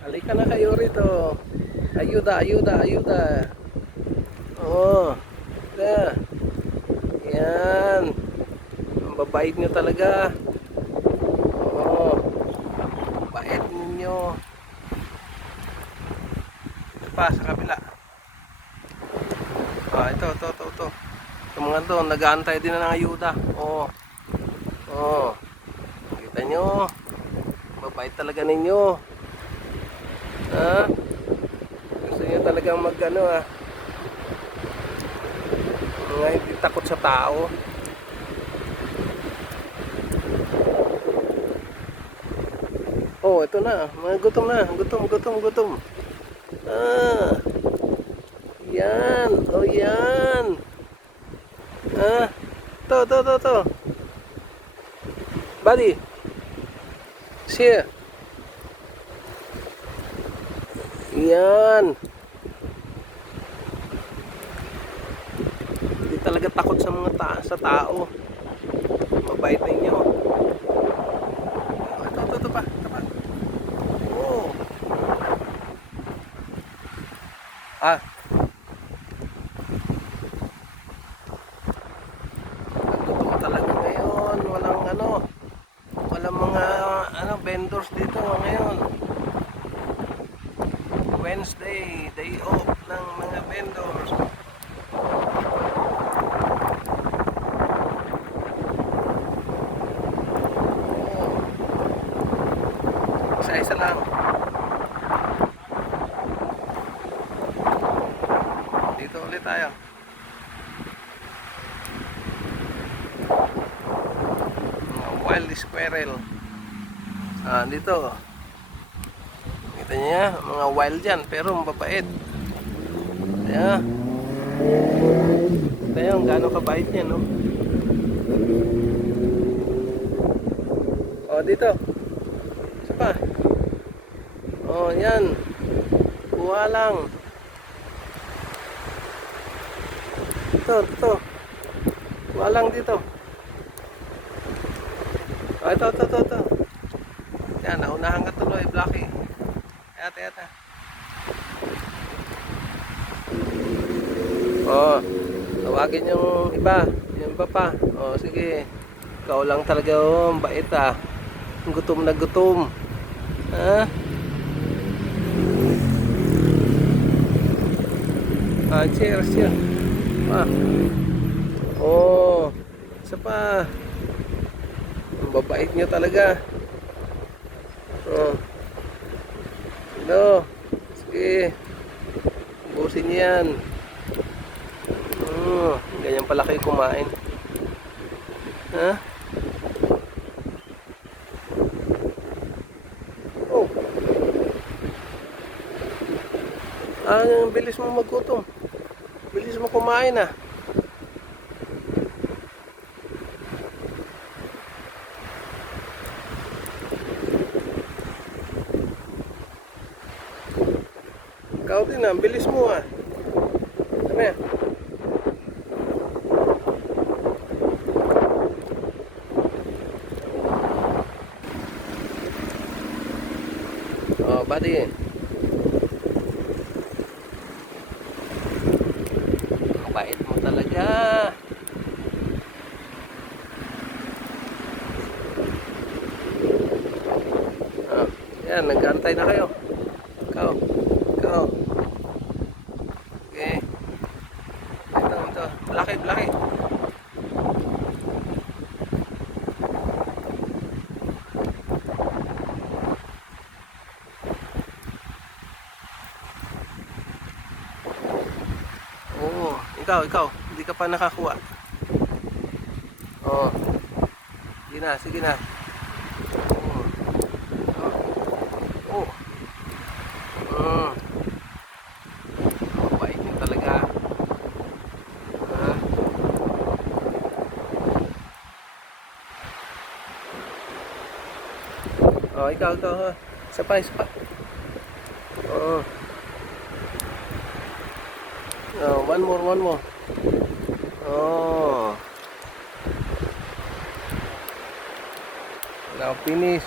Halika na kayo rito. Ayuda, ayuda, ayuda. Oo. Da. Yan. Ang babait nyo talaga. Oo. Bait ninyo. Pa, sa kabila. Ah, ito, ito, ito, ito. Ito mga to, nag-aantay din na ng ayuda. Oo. Oo. Kita nyo. Mabait talaga ninyo. Ha? Gusto nyo talagang mag ano ah. Mga hindi takot sa tao. Oh, ito na. Mga gutom na. Gutom, gutom, gutom. Ah. Yan. Oh, yan. Ah. To, to, to, to. Buddy. See Yan. Hindi talaga takot sa mga ta sa tao. Mabait ninyo. Oh, Ito, ito, ito pa. Ito. Oh. Ah. Gutom talaga ngayon. Walang ano. Walang mga ano vendors dito ngayon. Wednesday, day off ng mga vendors. Isa-isa lang. Dito ulit tayo. Wild squirrel. Ah, dito. Kita niya, mga wild yan, pero mababait. Kaya, kita niyo, gaano kabait niya, no? O, dito. Isa pa. O, yan. Kuha lang. Ito, ito. Kuha lang dito. O, ito, ito, ito, ito. Yan, naunahan ka tuloy, Blackie. Ate, ate. Oh, tawagin yung iba. Yung iba pa. Oh, sige. Ikaw lang talaga, oh. Bait, ah. Gutom na gutom. Ha? Ah, cheers, cheers. Ah. Oh, isa pa. Ang babait niyo talaga. Oh. Ano? Sige. Ubusin niyo yan. Oh, ganyan pala kayo kumain. Ha? Oh. Ah, ang bilis mo maggutom. Bilis mo kumain ah. Din ah, bilis mo ah. Ano yan? Oh, buddy. Bait mo talaga. Oh, yan, nag-antay na kayo. Ikaw. Ikaw. Okay. Ito, ito. Laki, laki. Oo. Ikaw, ikaw. Hindi ka pa nakakuha. Oo. Sige na, sige na. Oo. Oo. Mm. Mabait yun talaga. Ha? Oh, ikaw, ikaw. Isa pa, isa pa. Oo. Oh, one more, one more. Oh. Now finish.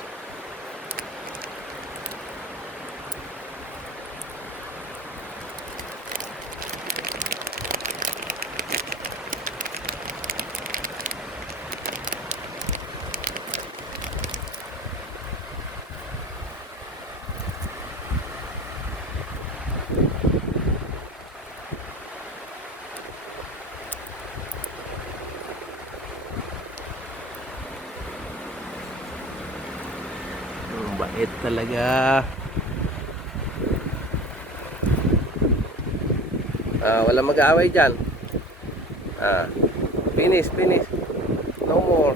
Bait talaga. Ah, wala mag-aaway dyan. Ah, finish, finish. No more.